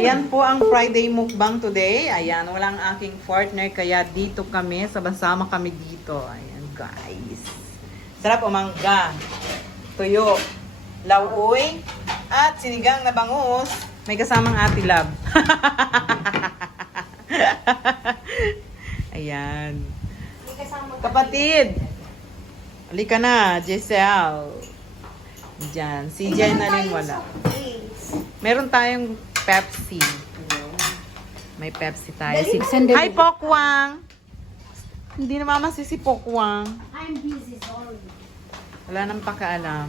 Ayan po ang Friday mukbang today. Ayan, walang aking partner kaya dito kami, sabang-sama kami dito. Ayan guys. Sarap o mangga, tuyo, lauoy, at sinigang na bangus. May kasamang Ate Love. Ayan. Kapatid, halika na, Giselle. Diyan, si Jen na rin wala. Meron tayong Pepsi. May Pepsi tayo. Hi, Pokwang! Hindi na mamasi si Pokwang. I'm busy, sorry. Wala nang pakaalam.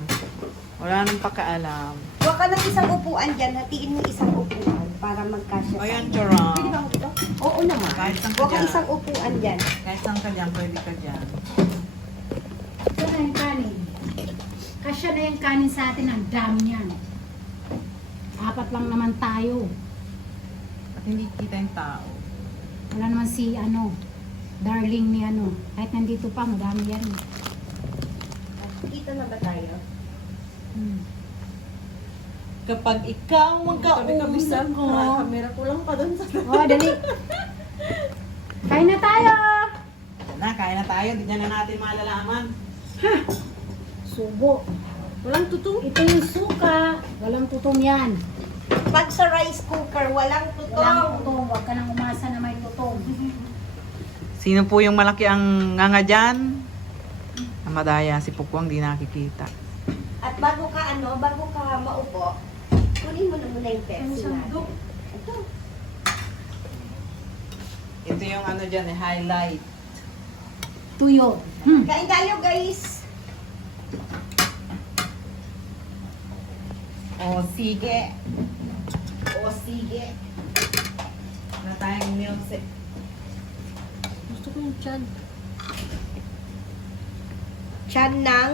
Wala nang pakaalam. Huwag ka ng isang upuan dyan. Hatiin mo isang upuan para magkasya sa Ayan, akin. Chorang. Pwede ba ako dito? Oo naman. Kahit saan ka Huwag ka dyan. isang upuan dyan. Kahit saan ka dyan, pwede ka dyan. Ito na yung kanin. Kasya na yung kanin sa atin, ang dami niyan. 4 lang naman tayo. At hindi kita yung tao. Wala naman si, darling ni Kahit nandito pa, madami yan. Dito na ba tayo? Kapag ikaw magkausap ko. Kamera ko lang pa doon sa... Oh, dali. Kain na tayo! Kain na tayo. Di na natin malalaman. Subo. Walang tutong. Ito yung suka. Walang tutong yan. Pag sa rice cooker, walang tutong. Walang tutong. Huwag ka nang umasa na may tutong. Sino po yung malaki ang nganga dyan? Ang madaya, si Pukwang di nakikita. At bago ka maupo, kunin mo na muna yung Pepsi natin. Ito. Ito yung dyan, highlight. Tuyo. Kain tayo, guys. O, sige. O, sige. Na tayong music. Gusto ko yung chan. Tiyan ng...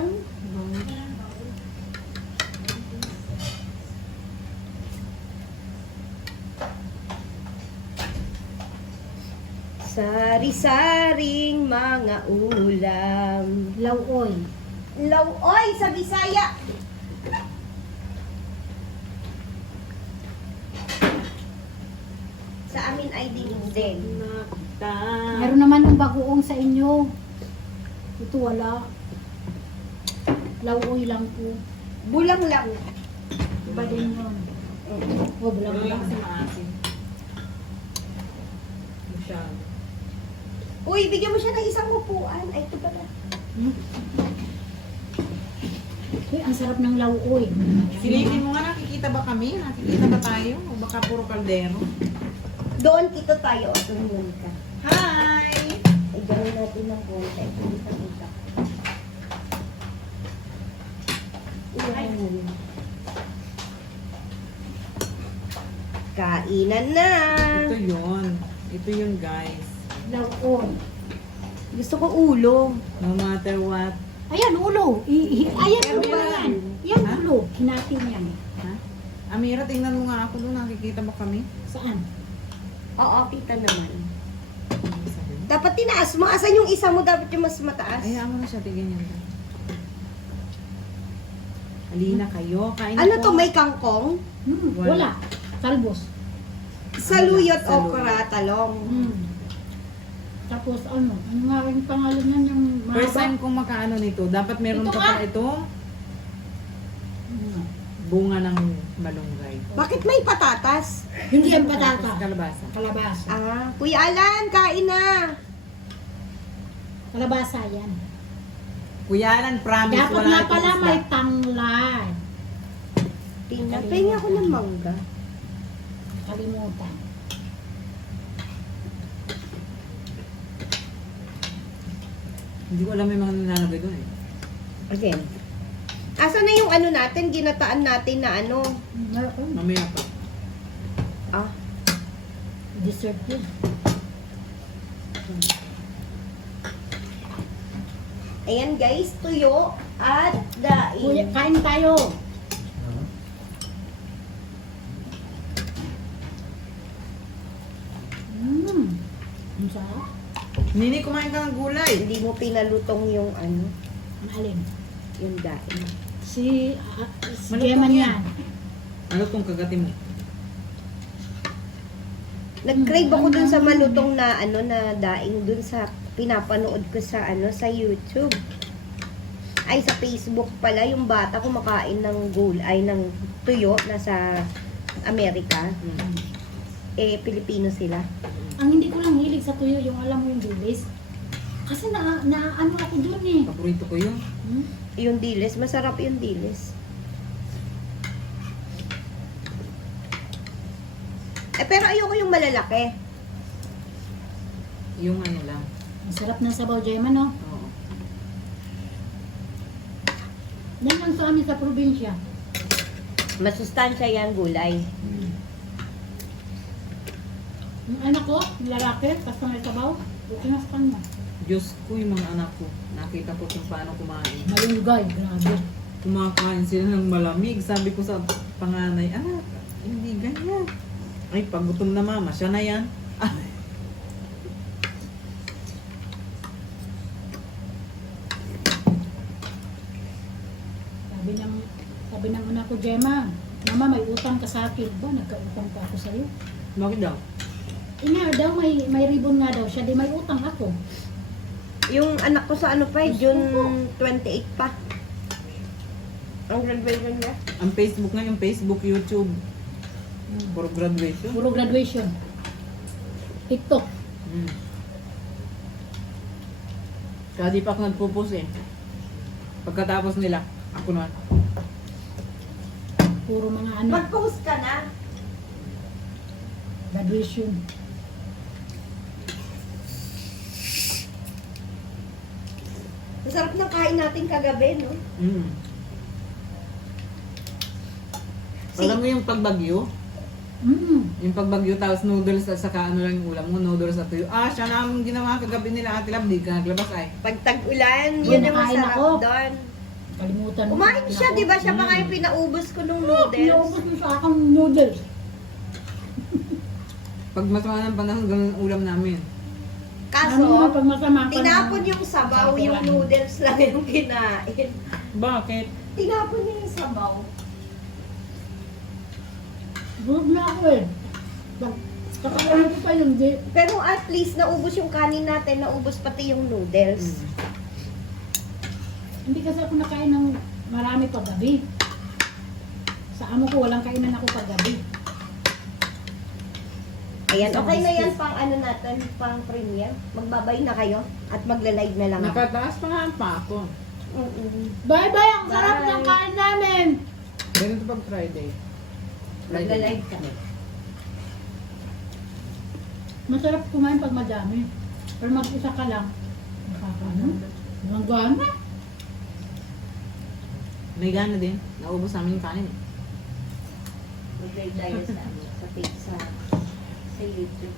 Sari-saring mga ulam. Lauoy. Lauoy sa Bisaya. Sa amin ay din. Meron naman yung bagoong sa inyo. Ito wala. Lauoy lang po. Bulang lang. Iba din yun. Oh, bulang lang. Uy, bigyan mo siya ng isang upuan. Ay, ito pala. Uy, ang sarap ng lauoy. Silipin mo nga, nakikita ba kami? Nakikita ba tayo? O baka puro kaldero? Doon kito tayo. O, tumulong ka. Hi! Ay, gawin natin ng konti. Kita-kita. Kainan na! Ito yun. Ito yun, guys. Lauoy. Gusto ko ulo. No matter what. Ayan, ulo. Ayan, ulo ba? yan. Yan, Ha? ulo. Hinatin yan. Ha? Amira, tingnan mo nga ako doon. Nakikita ba kami? Saan? Oo, kita naman. Dapat tinaas mo. Asan yung isa mo? Dapat yung mas mataas. Ay, mo na siya. Tignan niya. Halina kayo. Kain Ano po. to? May kangkong? Wala. Talbos. Saluyot, Saluyot. okra, talong. Tapos ano nga yung pangalan niyan yung First time kong makaano nito. Dapat meron Ito ka nga. pa ito. Bunga ng malunggay. Bakit may patatas? Hindi yan patata. Kalabasa. Kalabasa. Kuya Alan, kain na. Kalabasa yan. Kuya Alan, promise. Dapat wala nga itong pala isda. may tanglad. Pinapay ako ng mangga. Kalimutan. Hindi ko alam yung mga nilalagay doon eh. Again. Asa na yung ano natin? Ginataan natin na ano? Mamaya pa. Ah, Dessert yun. ayan guys, tuyo at Kuya, daing. kain tayo. Ang sarap. Nini, kumain ka ng gulay. Hindi mo pinalutong yung ano, Ang alin. yung daing. Si Malutong Gemma yan. yan. Ano tong kagati mo? Nag-crave ako dun sa malutong na ano na daing dun sa pinapanood ko sa ano sa YouTube. Ay sa Facebook pala yung bata kumakain ng gulay ng tuyo na sa Amerika. Eh Pilipino sila. Ang hindi ko lang hilig sa tuyo, yung alam mo yung dilis. Kasi ano ako dun eh. Paborito ko yun. Yung dilis, masarap yung dilis. Eh pero ayoko yung malalaki. Yung ano lang. Ang sarap ng sabaw, Gemma, no? Oo. Yan lang sa amin sa probinsya. Masustansya yan gulay. Yung anak ko, yung lalaki, basta may sabaw, okay na sa kanya. Diyos ko, yung mga anak ko. Nakita ko kung paano kumain. Malunggay, grabe. Kumakain sila ng malamig. Sabi ko sa panganay, anak, hindi ganyan. Ay, pag gutom na mama, siya na yan. Sabi ng anak ko, Gemma, Mama, may utang ka sa akin. Ba, nagkautang pa ako sa'yo. Bakit daw? Nga daw, may ribbon nga daw siya. Di may utang ako. Yung anak ko sa ano pa, June 28 pa. Ang graduation niya. Ang Facebook nga, yung Facebook, YouTube. For graduation. Puro graduation. TikTok. Kaya di pa ako nagpupus eh. Pagkatapos nila, ako na. Puro mga ano, Mag-post ka na. graduation. Masarap ng kain natin kagabi, no? Alam mo yung pagbagyo? Yung pagbagyo, tapos noodles at saka ano lang yung ulam mo, noodles at tuyo. Ah, siya na ang ginawa kagabi nila Ate Lab, di ka naglabas ay. Pag tag-ulan, Yun, yun yung nakain masarap ako. doon. Kalimutan mo. Kumain siya, di ba? Siya pa nga yung pinaubos ko nung noodles. Pinaubos mo sa akong noodles. Pag masama ng panahon, ganun ang ulam namin. Kaso, Ano naman pag masama pa tinapon yung sabaw, yung noodles lang yung kinain. Bakit? Tinapon niya yung sabaw. Good na ako eh. Kakakain ko pa yung di. Pero at least, naubos yung kanin natin, naubos pati yung noodles. Hindi kasi ako nakain ng marami paggabi. Sa amo ko, walang kainan ako paggabi. Ayan, okay na yan pang ano natin, pang premiere. Magbabay na kayo at magla-live na lang ako. Nakataas pa nga ang pako. Bye-bye! Ang sarap Bye. ng kain namin! Ganito pag Friday. Magla-live ka. Masarap kumain pag madami. Pero mag-isa ka lang. Nakakaano? Walang gana. May gana din. Naubos namin yung kanin. Mag-live tayo sa, ano, sa page sa YouTube.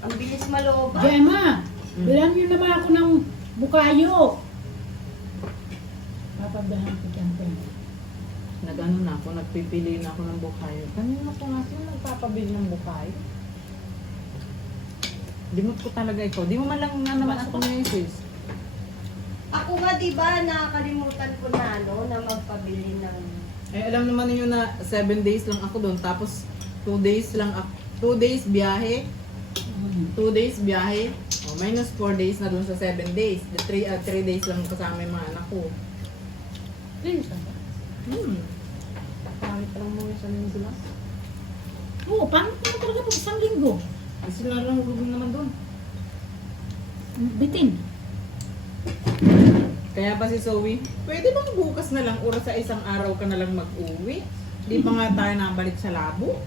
Ang bilis maloba. Gemma! Bilan nyo naman ako ng bukayo. Papagdahan ko dyan. Nag-ano na ako, nagpipili na ako ng bukayo. Kanina ko nga sino nagpapabili ng bukayo. Limot ko talaga ikaw. Di mo man lang nga naman ako ngayon, sis. Ako nga, di ba, nakakalimutan ko na, ano, na magpabili ng... Eh, alam naman ninyo na 7 days lang ako doon. Tapos, 2 days lang ako. 2 days biyahe. 2 days biyahe. Oh, minus 4 days na doon sa 7 days. The 3 days lang kasama yung mga anak ko. Pangit pa lang mo sa linggo lang. Oo, paano ko talaga pag isang linggo? Sila lang rugong naman doon. Bitin. Kaya ba si Zoe, pwede bang bukas na lang, oras sa isang araw ka na lang mag-uwi? Di pa nga tayo nabalik sa labo?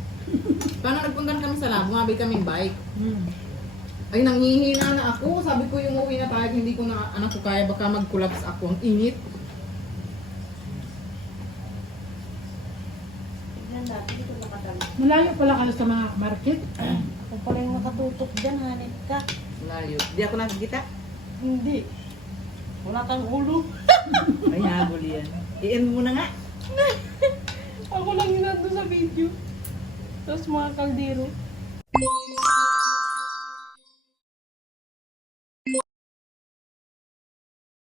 Paano nagpunta kami sa labo, mabay kaming bike. Ay, nanghihina na ako. Sabi ko yung uwi na tayo, hindi ko na anak ko kaya, baka mag-collapse ako. Ang init. Tignan natin, dito nakatabi. Malayo pala kayo sa mga market. Ako pala yung nakatutok dyan, hanip ka. Layo. Di ako nakikita. Hindi. Wala kang ulo. Ay, habol yan. I-end mo na nga. Ako lang yun nandun sa video. Tapos mga kaldero.